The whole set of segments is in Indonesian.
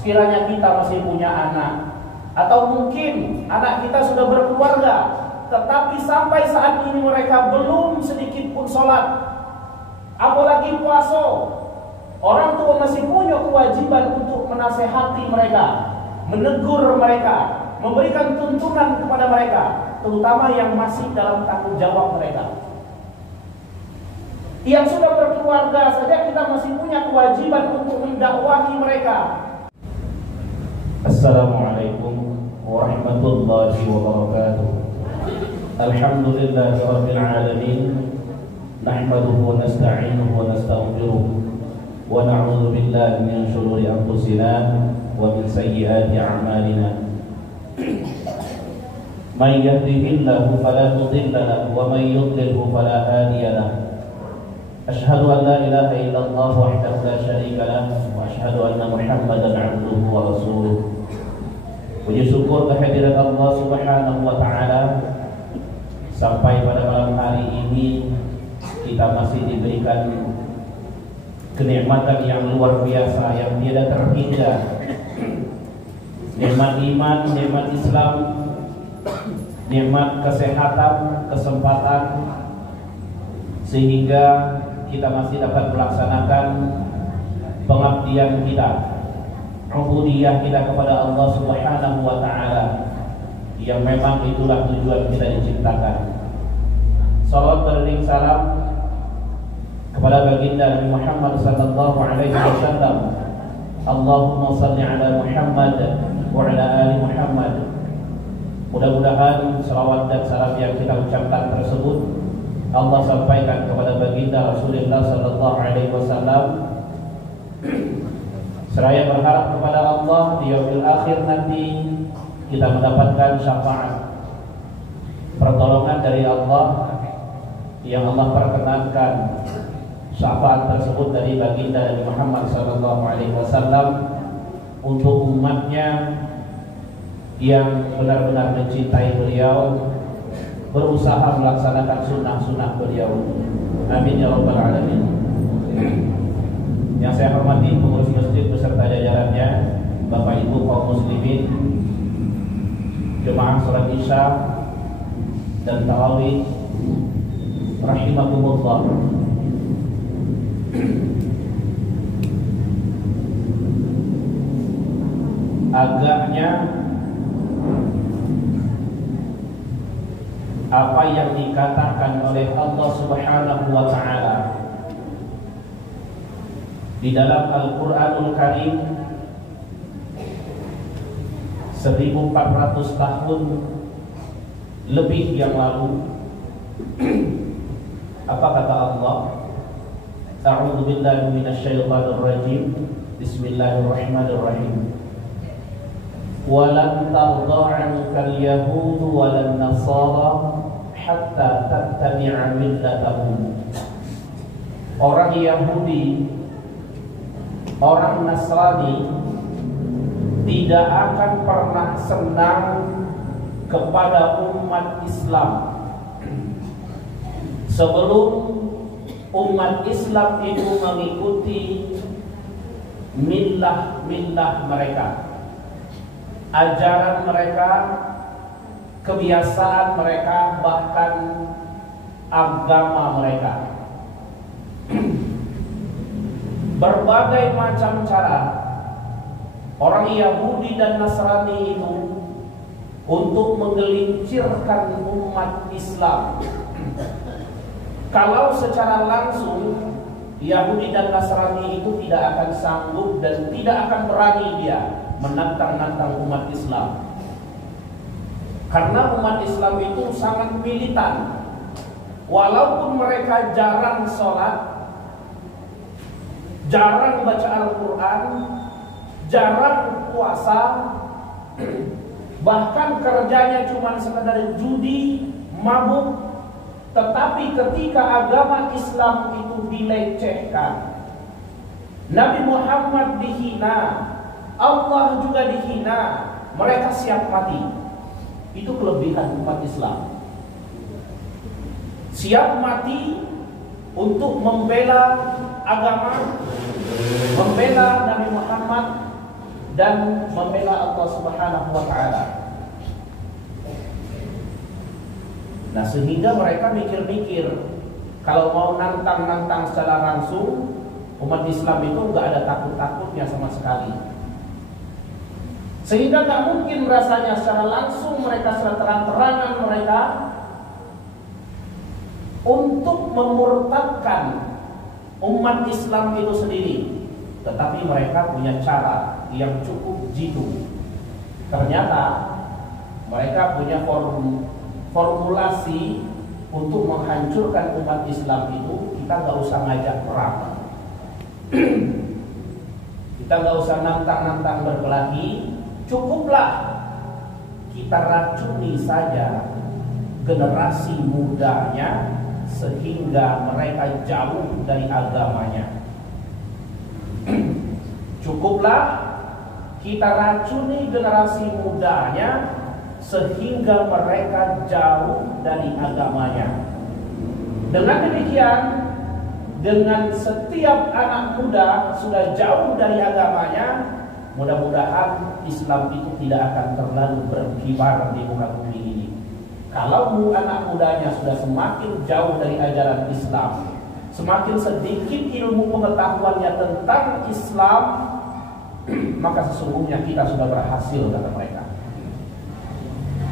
sekiranya kita masih punya anak, atau mungkin anak kita sudah berkeluarga, tetapi sampai saat ini mereka belum sedikit pun sholat, apalagi puasa. Orang tua masih punya kewajiban untuk menasehati mereka, menegur mereka, memberikan tuntunan kepada mereka, terutama yang masih dalam tanggung jawab mereka. Yang sudah berkeluarga saja kita masih punya kewajiban untuk mendakwahi mereka. Assalamualaikum warahmatullahi wabarakatuh. Alhamdulillahi rabbil alamin. Nahmaduhu wa nasta'inuhu wa nastaghfiruh wa na'udzu billahi min shururi anfusina wa min sayyiati a'malina. Man yahdihillahu fala mudilla lahu wa man yudlilhu fala hadiya lahu. Asyhadu an la ilaha illallah wahdahu la syarika lahu wa asyhadu anna Muhammadan 'abduhu wa rasuluh. Puji syukur kehadirat Allah Subhanahu wa taala, sampai pada malam hari ini kita masih diberikan kenikmatan yang luar biasa yang tiada terhingga. Nikmat iman, nikmat Islam, nikmat kesehatan, kesempatan, sehingga kita masih dapat melaksanakan pengabdian kita, ubudiyah kita kepada Allah Subhanahu wa taala, yang memang itulah tujuan kita diciptakan. Salawat beriring salam kepada baginda Nabi Muhammad sallallahu alaihi wasallam. Allahumma shalli ala Muhammad wa ala ali Muhammad. Mudah-mudahan salawat dan salam yang kita ucapkan tersebut Allah sampaikan kepada baginda Rasulullah sallallahu alaihi wasallam, seraya berharap kepada Allah di yaumil akhir nanti kita mendapatkan syafaat, pertolongan dari Allah, yang Allah perkenankan syafaat tersebut dari baginda Nabi Muhammad sallallahu alaihi wasallam untuk umatnya yang benar-benar mencintai beliau, berusaha melaksanakan sunnah-sunnah beliau. Amin ya rabbal alamin. Yang saya hormati pengurus masjid beserta jajarannya, Bapak Ibu kaum muslimin, jemaah salat Isya dan tarawih rahimakumullah. Agaknya apa yang dikatakan oleh Allah Subhanahu wa taala di dalam Al-Qur'anul Karim 1400 tahun lebih yang lalu. Apa kata Allah? A'udzu billahi minasyaitonir rajim. Bismillahirrahmanirrahim. Walan tardha 'ankal yahudu walan nasara hatta tattabi'a millatahum. Orang Yahudi, orang Nasrani tidak akan pernah senang kepada umat Islam sebelum umat Islam itu mengikuti millah mereka, ajaran mereka, kebiasaan mereka, bahkan agama mereka. Berbagai macam cara orang Yahudi dan Nasrani itu untuk menggelincirkan umat Islam. Kalau secara langsung Yahudi dan Nasrani itu tidak akan sanggup dan tidak akan berani dia menantang-nantang umat Islam. Karena umat Islam itu sangat militan. Walaupun mereka jarang sholat, jarang baca Al-Quran, jarang puasa, bahkan kerjanya cuma sekedar judi, mabuk, tetapi ketika agama Islam itu dilecehkan, Nabi Muhammad dihina, Allah juga dihina, mereka siap mati. Itu kelebihan umat Islam. Siap mati untuk membela agama, membela Nabi Muhammad, dan membela Allah Subhanahu wa taala. Nah, sehingga mereka mikir-mikir kalau mau nantang-nantang secara langsung, umat Islam itu nggak ada takut-takutnya sama sekali. Sehingga nggak mungkin rasanya secara langsung mereka, secara terang-terangan mereka untuk memurtadkan umat Islam itu sendiri. Tetapi mereka punya cara yang cukup jitu. Ternyata mereka punya formulasi untuk menghancurkan umat Islam itu. Kita nggak usah ngajak perang, kita nggak usah nantang-nantang berkelahi. Cukuplah kita racuni saja generasi mudanya sehingga mereka jauh dari agamanya. Cukuplah kita racuni generasi mudanya sehingga mereka jauh dari agamanya. Dengan demikian, dengan setiap anak muda sudah jauh dari agamanya, mudah-mudahan Islam itu tidak akan terlalu berkibar di muka bumi ini. Kalau anak mudanya sudah semakin jauh dari ajaran Islam, semakin sedikit ilmu pengetahuannya tentang Islam, maka sesungguhnya kita sudah berhasil, kata mereka.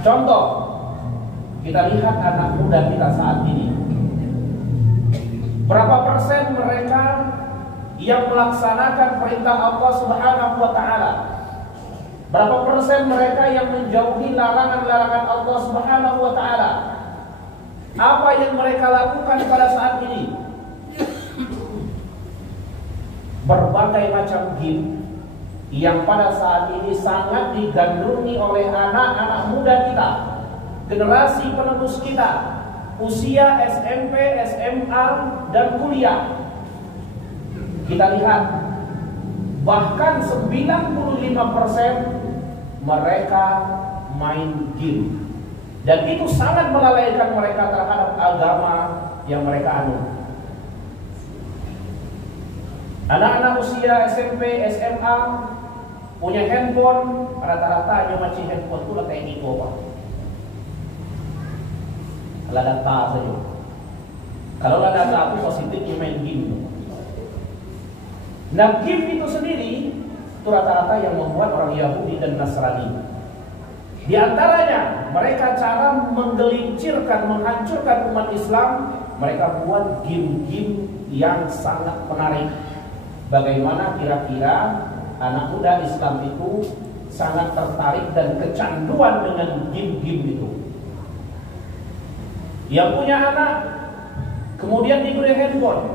Contoh, kita lihat anak muda kita saat ini. Berapa persen mereka yang melaksanakan perintah Allah Subhanahu wa taala? Berapa persen mereka yang menjauhi larangan-larangan Allah Subhanahu wa taala? Apa yang mereka lakukan pada saat ini? Berbagai macam game yang pada saat ini sangat digandrungi oleh anak-anak muda kita, generasi penerus kita, usia SMP, SMA, dan kuliah. Kita lihat, bahkan 95% mereka main game, dan itu sangat melalaikan mereka terhadap agama yang mereka anut. Anak-anak usia SMP, SMA punya handphone, rata-rata yang macam handphone itu lah kayak Niko, Pak. Kalau data saja. Kalau ada data itu positifnya main game. Nah, game itu sendiri itu rata-rata yang membuat orang Yahudi dan Nasrani. Di antaranya mereka cara menggelincirkan, menghancurkan umat Islam. Mereka buat game-game yang sangat menarik. Bagaimana kira-kira anak muda Islam itu sangat tertarik dan kecanduan dengan game-game itu. Yang punya anak kemudian diberi handphone,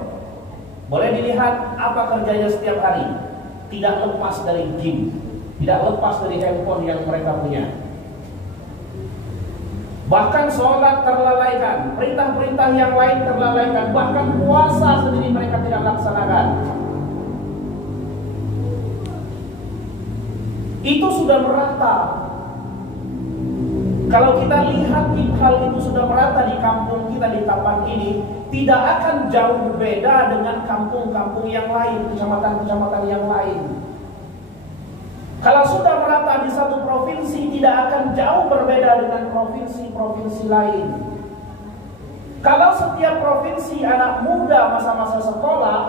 boleh dilihat apa kerjanya setiap hari. Tidak lepas dari game, tidak lepas dari handphone yang mereka punya. Bahkan sholat terlalaikan, perintah-perintah yang lain terlalaikan, bahkan puasa sendiri mereka tidak laksanakan. Itu sudah merata. Kalau kita lihat hal itu sudah merata di kampung kita, di Tapan ini, tidak akan jauh berbeda dengan kampung-kampung yang lain, kecamatan-kecamatan yang lain. Kalau sudah merata di satu provinsi, tidak akan jauh berbeda dengan provinsi-provinsi lain. Kalau setiap provinsi anak muda masa-masa sekolah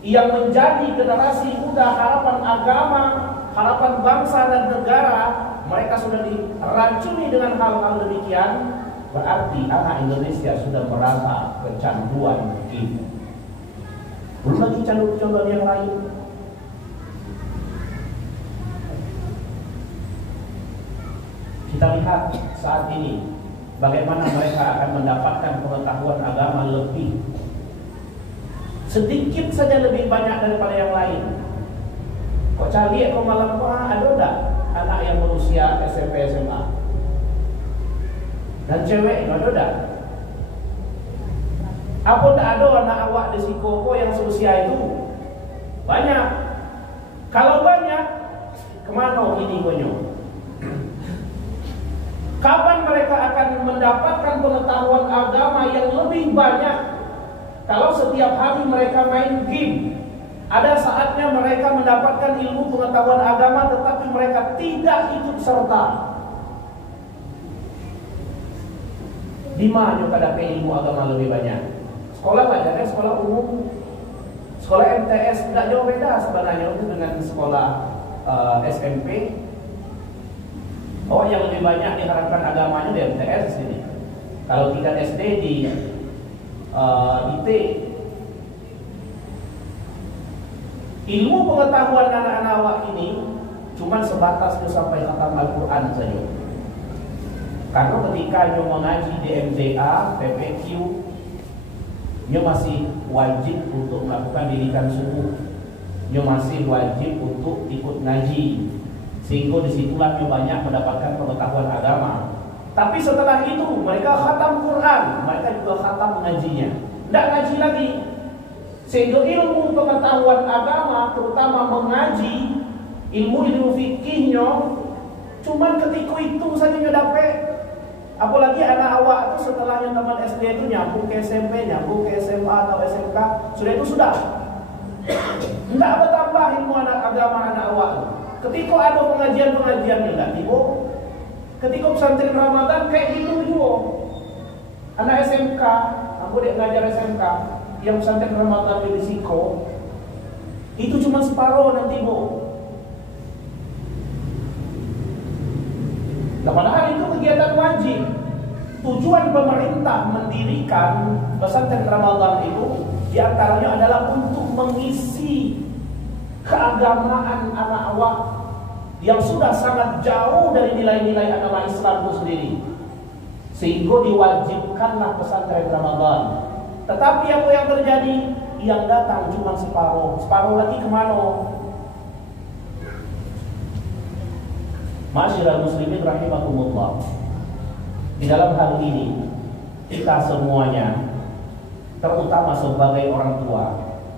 yang menjadi generasi muda harapan agama, harapan bangsa dan negara, mereka sudah diracuni dengan hal-hal demikian, berarti anak Indonesia sudah merasa kecanduan game. Belum lagi candu-canduan yang lain. Kita lihat saat ini bagaimana mereka akan mendapatkan pengetahuan agama lebih, sedikit saja lebih banyak daripada yang lain. Kok cari kok malam ada enggak anak yang berusia SMP SMA? Dan cewek ada enggak? Apa enggak ada anak awak di Sikoko yang seusia itu? Banyak. Kalau banyak, kemana ini konyo? Kapan mereka akan mendapatkan pengetahuan agama yang lebih banyak? Kalau setiap hari mereka main game, Ada saatnya mereka mendapatkan ilmu pengetahuan agama, tetapi mereka tidak ikut serta. Di mana kada ilmu agama lebih banyak? Sekolah pelajaran sekolah umum, sekolah MTS tidak jauh beda sebenarnya dengan sekolah SMP. Oh, yang lebih banyak diharapkan agamanya di MTS di sini. Kalau tingkat SD di IT. Ilmu pengetahuan anak-anak awak ini cuma sebatas sampai khatam Al-Quran saja. Karena ketika nyo mengaji di MZA, PPQ, nyo masih wajib untuk melakukan didikan subuh, nyo masih wajib untuk ikut ngaji, sehingga disitulah nyo banyak mendapatkan pengetahuan agama. Tapi setelah itu mereka khatam Quran, mereka juga khatam ngajinya, tidak ngaji lagi. Sehingga ilmu pengetahuan agama, terutama mengaji, ilmu fikihnya, cuman ketika itu saja nyo dapat. Apalagi anak awak itu setelah yang teman SD itu nyambung ke SMP, nyambung ke SMA atau SMK, sudah itu sudah. Tidak bertambah ilmu anak agama anak awak. Ketika ada pengajian-pengajian yang tidak tiba, ketika pesantren Ramadan kayak gitu juga. Anak SMK, aku dek ngajar SMK, yang pesantren Ramadan di risiko, itu cuma separuh nanti bu. Nah, padahal itu kegiatan wajib. Tujuan pemerintah mendirikan pesantren Ramadan itu diantaranya adalah untuk mengisi keagamaan anak awak yang sudah sangat jauh dari nilai-nilai agama Islam itu sendiri, sehingga diwajibkanlah pesantren Ramadan. Tetapi apa yang terjadi? Yang datang cuma separuh lagi kemana? Masyiral muslimin rahimakumullah. Di dalam hal ini kita semuanya, terutama sebagai orang tua,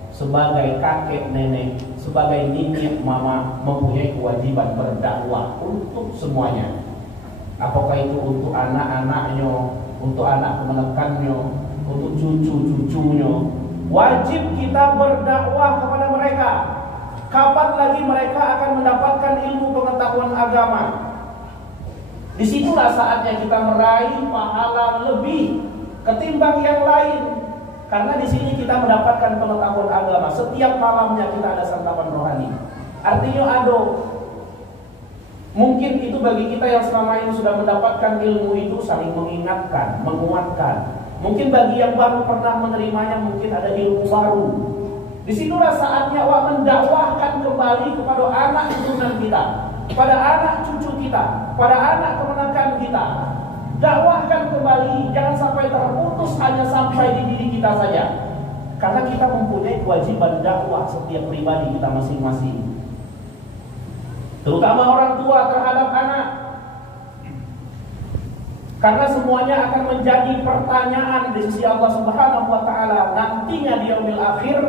sebagai kakek nenek, sebagai nenek mama, mempunyai kewajiban berdakwah untuk semuanya. Apakah itu untuk anak-anaknya, untuk anak kemenekannya, untuk cucu-cucunya. Wajib kita berdakwah kepada mereka. Kapan lagi mereka akan mendapatkan ilmu pengetahuan agama? Disitulah saatnya kita meraih pahala lebih ketimbang yang lain. Karena di sini kita mendapatkan pengetahuan agama. Setiap malamnya kita ada santapan rohani. Artinya ada. Mungkin itu bagi kita yang selama ini sudah mendapatkan ilmu itu saling mengingatkan, menguatkan. Mungkin bagi yang baru pernah menerimanya mungkin ada ilmu baru. Disitulah saatnya awak mendakwahkan kembali kepada anak keturunan kita, kepada anak cucu kita, pada anak kemenakan kita. Dakwahkan kembali, jangan sampai terputus hanya sampai di diri kita saja. Karena kita mempunyai kewajiban dakwah setiap pribadi kita masing-masing. Terutama orang tua terhadap anak. Karena semuanya akan menjadi pertanyaan di sisi Allah Subhanahu wa taala nantinya di yaumil akhir,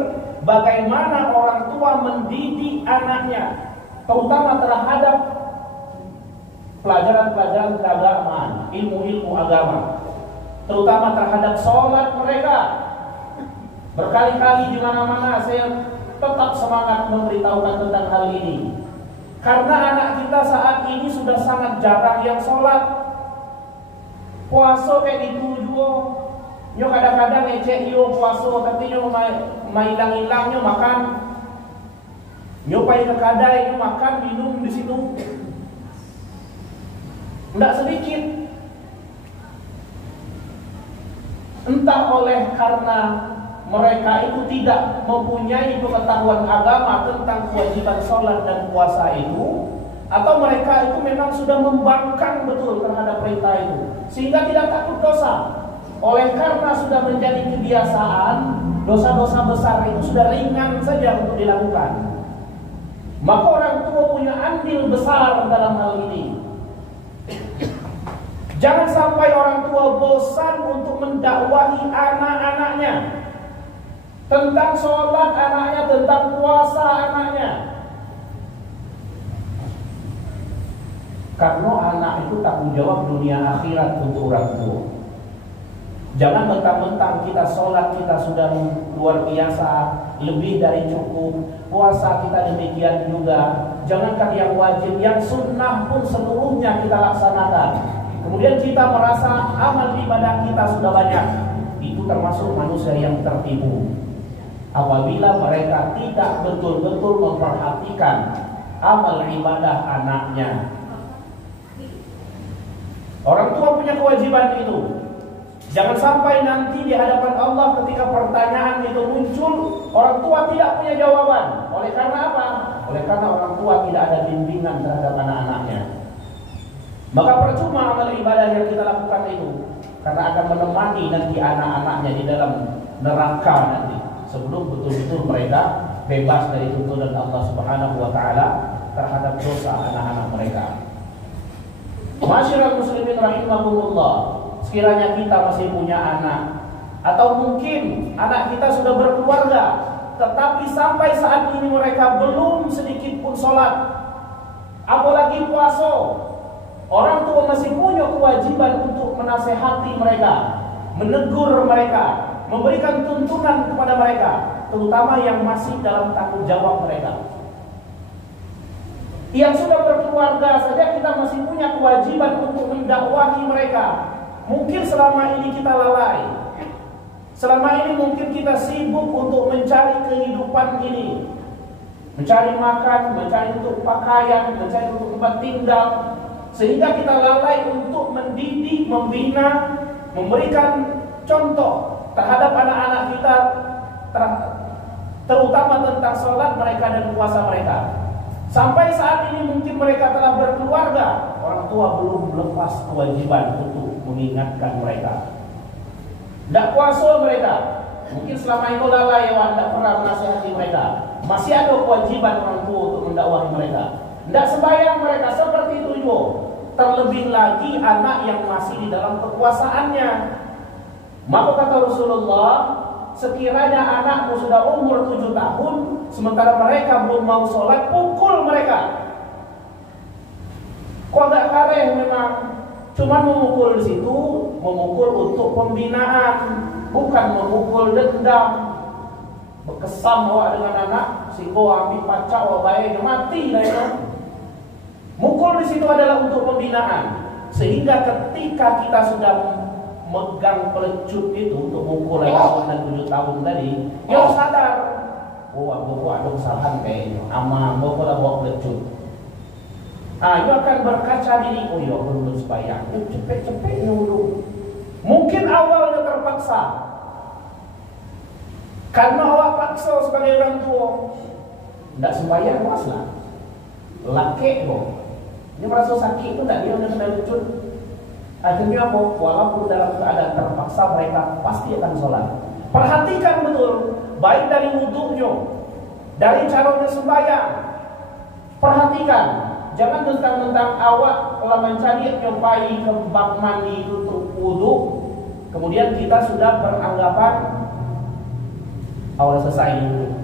bagaimana orang tua mendidik anaknya, terutama terhadap pelajaran-pelajaran keagamaan, ilmu-ilmu agama, terutama terhadap sholat mereka. Berkali-kali di mana-mana saya tetap semangat memberitahukan tentang hal ini. Karena anak kita saat ini sudah sangat jarang yang sholat. Puasa kayak gitu juga. Nyo kadang-kadang ngecek yo puasa, tapi nyo hilang-hilang nyo makan. Nyo pai ke kadai nyo makan, minum di situ. Tidak sedikit. Entah oleh karena mereka itu tidak mempunyai pengetahuan agama tentang kewajiban sholat dan puasa itu, atau mereka itu memang sudah membangkang betul terhadap perintah itu, sehingga tidak takut dosa. Oleh karena sudah menjadi kebiasaan, dosa-dosa besar itu sudah ringan saja untuk dilakukan. Maka orang tua punya andil besar dalam hal ini. Jangan sampai orang tua bosan untuk mendakwahi anak-anaknya tentang sholat anaknya, tentang puasa anaknya. Karena anak itu tanggung jawab dunia akhirat untuk orang tua. Jangan mentang-mentang kita sholat kita sudah luar biasa, lebih dari cukup, puasa kita demikian juga. Jangankan yang wajib, yang sunnah pun seluruhnya kita laksanakan. Kemudian kita merasa amal ibadah kita sudah banyak. Itu termasuk manusia yang tertipu apabila mereka tidak betul-betul memperhatikan amal ibadah anaknya. Orang tua punya kewajiban itu. Jangan sampai nanti di hadapan Allah ketika pertanyaan itu muncul, orang tua tidak punya jawaban. Oleh karena apa? Oleh karena orang tua tidak ada bimbingan terhadap anak-anaknya. Maka percuma amal ibadah yang kita lakukan itu, karena akan menemani nanti anak-anaknya di dalam neraka nanti, sebelum betul-betul mereka bebas dari tuntunan Allah Subhanahu wa taala terhadap dosa anak-anak mereka. Masyiral muslimin rahimakumullah, sekiranya kita masih punya anak, atau mungkin anak kita sudah berkeluarga, tetapi sampai saat ini mereka belum sedikit pun sholat, apalagi puasa, orang tua masih punya kewajiban untuk menasehati mereka, menegur mereka, memberikan tuntunan kepada mereka, terutama yang masih dalam tanggung jawab mereka. Yang sudah berkeluarga saja kita masih punya kewajiban untuk mendakwahi mereka. Mungkin selama ini kita lalai, selama ini mungkin kita sibuk untuk mencari kehidupan ini, mencari makan, mencari untuk pakaian, mencari untuk tempat tinggal, sehingga kita lalai untuk mendidik, membina, memberikan contoh terhadap anak-anak kita, terutama tentang sholat mereka dan puasa mereka. Sampai saat ini mungkin mereka telah berkeluarga, orang tua belum lepas kewajiban untuk mengingatkan mereka. Tidak puasa mereka, mungkin selama itu lalai, tidak pernah menasihati mereka. Masih ada kewajiban orang tua untuk mendakwahi mereka. Tidak sembahyang mereka, seperti itu juga. Terlebih lagi anak yang masih di dalam kekuasaannya. Maka kata Rasulullah, sekiranya anakmu sudah umur 7 tahun, sementara mereka belum mau sholat, pukul mereka. Kok gak kareh memang, cuma memukul di situ, memukul untuk pembinaan, bukan memukul dendam. Berkesan bahwa dengan anak, si bawa ambil pacar, baik mati lah itu. Mukul di situ adalah untuk pembinaan, sehingga ketika kita sudah megang pelecut itu untuk mukul anak dan 7 tahun tadi, dia sadar, oh aku ada kesalahan kayaknya, ama aku dah bawa pelecut. Dia akan berkaca diri, oh ya belum bersembahyang, cepet-cepet dulu. Mungkin awalnya terpaksa, karena awak paksa sebagai orang tua, tidak sembahyang maslah, laki kok. Dia merasa sakit itu tidak, dia udah kena lecut. Akhirnya apa? Walaupun dalam keadaan terpaksa, mereka pasti akan sholat. Perhatikan betul, baik dari wudhunya, dari caranya sembahyang. Perhatikan, jangan mentang-mentang awak telah mencari nyobai ke bak mandi untuk wudhu, kemudian kita sudah beranggapan awal selesai wudhu.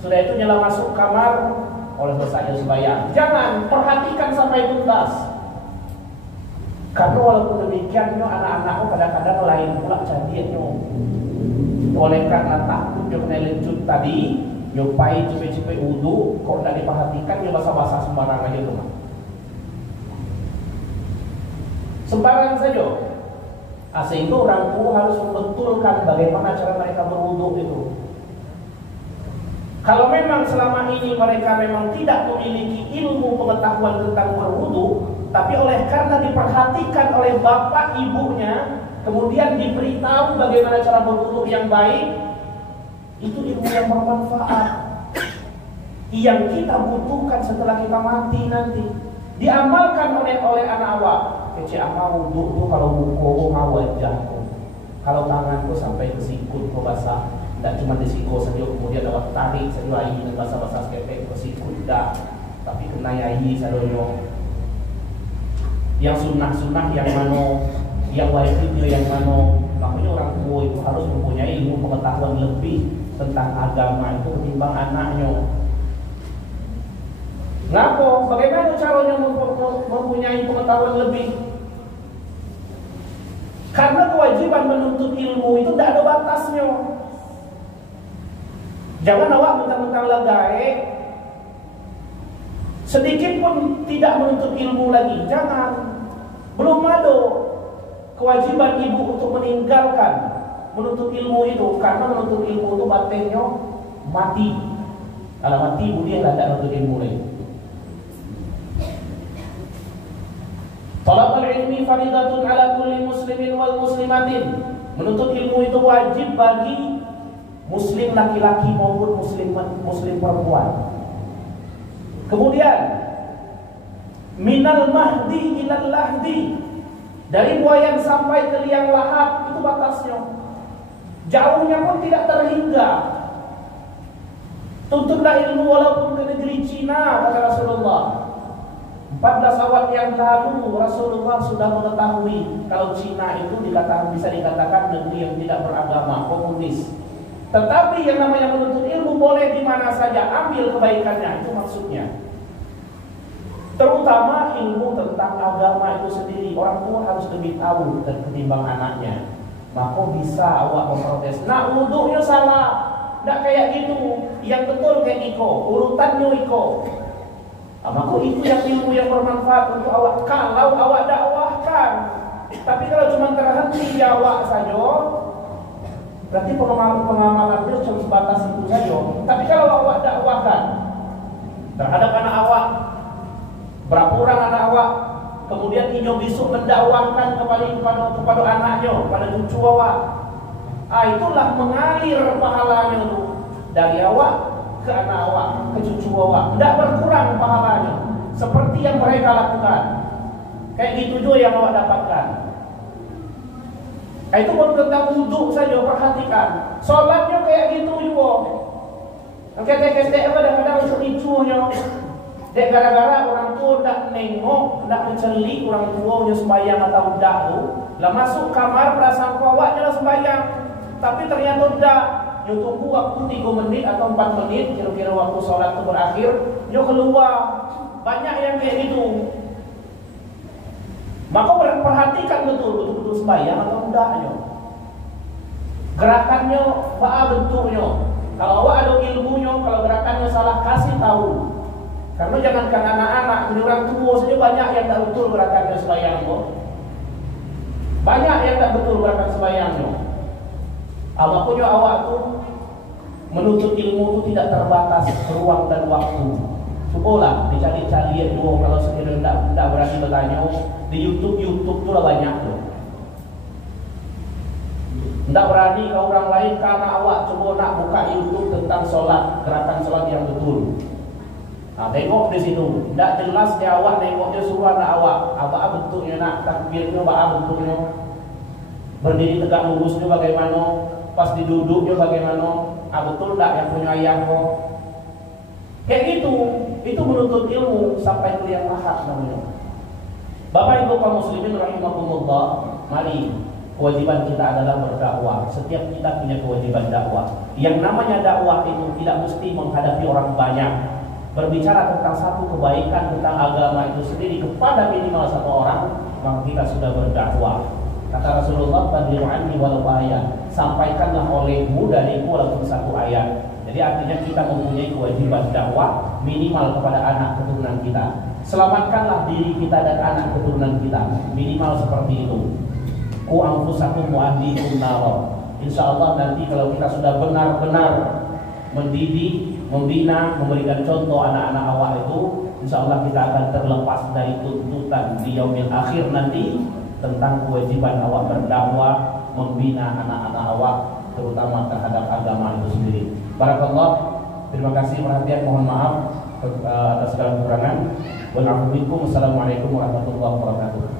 Sudah itu nyala masuk kamar, oleh selesai sembahyang. Jangan, perhatikan sampai tuntas. Karena walaupun demikian, anak-anakmu kadang-kadang lain pula jadinya. Oleh karena takut dia kena lecut tadi, nyopai cepet-cepet wudhu, kok tidak diperhatikan, dia basah-basah sembarang aja tuh. Sembarang saja. Sehingga orang tua harus membetulkan bagaimana cara mereka berwudhu itu. Kalau memang selama ini mereka memang tidak memiliki ilmu pengetahuan tentang berwudu, tapi oleh karena diperhatikan oleh bapak ibunya, kemudian diberitahu bagaimana cara berwudu yang baik, itu ilmu yang bermanfaat, yang kita butuhkan setelah kita mati nanti. Diamalkan oleh anak awak. Kecil ama wudu itu kalau buku wajahku, kalau tanganku sampai ke sikut kau basah. Tidak cuma disiko saja, kemudian dapat tarik saja air dan basah-basah sekepek bersiku tidak, tapi kena air saja. Yang sunnah-sunnah yang mana, yang wajib yang mana. Makanya orang tua itu harus mempunyai ilmu pengetahuan lebih tentang agama itu ketimbang anaknya. Ngapa? Bagaimana caranya mempunyai pengetahuan lebih? Karena kewajiban menuntut ilmu itu tidak ada batasnya. Jangan awak mentang-mentang lagae sedikit pun tidak menuntut ilmu lagi. Jangan. Belum ada kewajiban ibu untuk meninggalkan menuntut ilmu itu, karena menuntut ilmu itu batinnya mati. Kalau mati ibu dia tidak menuntut ilmu lagi. Talabul ilmi faridatun ala kulli muslimin wal muslimatin. Menuntut ilmu itu wajib bagi muslim laki-laki maupun muslim perempuan. Kemudian minal mahdi ilal lahdi, dari buayan sampai ke liang lahat itu batasnya. Jauhnya pun tidak terhingga. Tuntutlah ilmu walaupun ke negeri Cina, kata Rasulullah. 14 abad yang lalu Rasulullah sudah mengetahui kalau Cina itu bisa dikatakan negeri yang tidak beragama, komunis. Tetapi yang namanya menuntut ilmu boleh di mana saja, ambil kebaikannya, itu maksudnya. Terutama ilmu tentang agama itu sendiri, orang tua harus lebih tahu ketimbang anaknya. Maka bisa awak memprotes, nak wuduknya salah, tidak kayak gitu, yang betul kayak iko, urutannya iko. Maka itu yang ilmu yang bermanfaat untuk awak kalau awak dakwahkan. Tapi kalau cuma terhenti di awak saja, berarti pengamalannya cuma sebatas itu saja. Tapi kalau awak dakwahkan terhadap anak awak, berapa orang anak awak, kemudian inyo besok mendakwahkan kepada anaknya, pada cucu awak, itulah mengalir pahalanya itu dari awak ke anak awak, ke cucu awak, tidak berkurang pahalanya seperti yang mereka lakukan. Kayak gitu juga yang awak dapatkan. Itu pun tentang wudhu saja, perhatikan. Sholatnya kayak gitu juga. Kadang-kadang kadang-kadang sepicunya. Dek gara-gara orang tua tidak nengok, tidak menceli orang tuanya sembahyang atau tidak tu, lah masuk kamar perasaan awaknya lah sembahyang, tapi ternyata tidak. Dia tunggu waktu 3 menit atau 4 menit, kira-kira waktu sholat itu berakhir, dia keluar. Banyak yang kayak gitu. Maka perhatikan betul-betul sembahyang atau tidaknya. Gerakannya, apa bentuknya. Kalau awak ada ilmunya, kalau gerakannya salah, kasih tahu. Karena jangankan anak-anak, orang tua saja banyak yang tak betul gerakannya sembahyang. Banyak yang tak betul gerakan sembahyangnya. Awak punya awak tu menuntut ilmu tu tidak terbatas ruang dan waktu. Cobalah dicari-cari dua, kalau sekiranya tidak berani bertanya di YouTube tu lah banyak tu. Tidak berani kau orang lain karena awak coba nak buka YouTube tentang solat, gerakan solat yang betul. Tengok di situ, tidak jelas dia awak tengoknya suruh anak awak, apa bentuknya nak takbirnya, apa bentuknya, berdiri tegak lurusnya bagaimana, pas diduduknya bagaimana, betul tak yang punya ayahmu? Kayak gitu, itu menuntut ilmu sampai ke yang lahat namanya. Bapak Ibu kaum muslimin rahimakumullah, mari kewajiban kita adalah berdakwah. Setiap kita punya kewajiban dakwah. Yang namanya dakwah itu tidak mesti menghadapi orang banyak. Berbicara tentang satu kebaikan tentang agama itu sendiri kepada minimal satu orang, maka kita sudah berdakwah. Kata Rasulullah, "Balighu anni walau ayat." Sampaikanlah olehmu dariku walaupun satu ayat. Jadi artinya kita mempunyai kewajiban dakwah minimal kepada anak keturunan kita. Selamatkanlah diri kita dan anak keturunan kita, minimal seperti itu. Ku anfusakum wa ahlikum nar. Insyaallah nanti kalau kita sudah benar-benar mendidik, membina, memberikan contoh anak-anak awak itu, insyaallah kita akan terlepas dari tuntutan di yaumil akhir nanti tentang kewajiban awak berdakwah, membina anak-anak awak terutama terhadap agama itu sendiri. Barakallah. Terima kasih perhatian, mohon maaf atas segala kekurangan. Wassalamualaikum warahmatullahi wabarakatuh.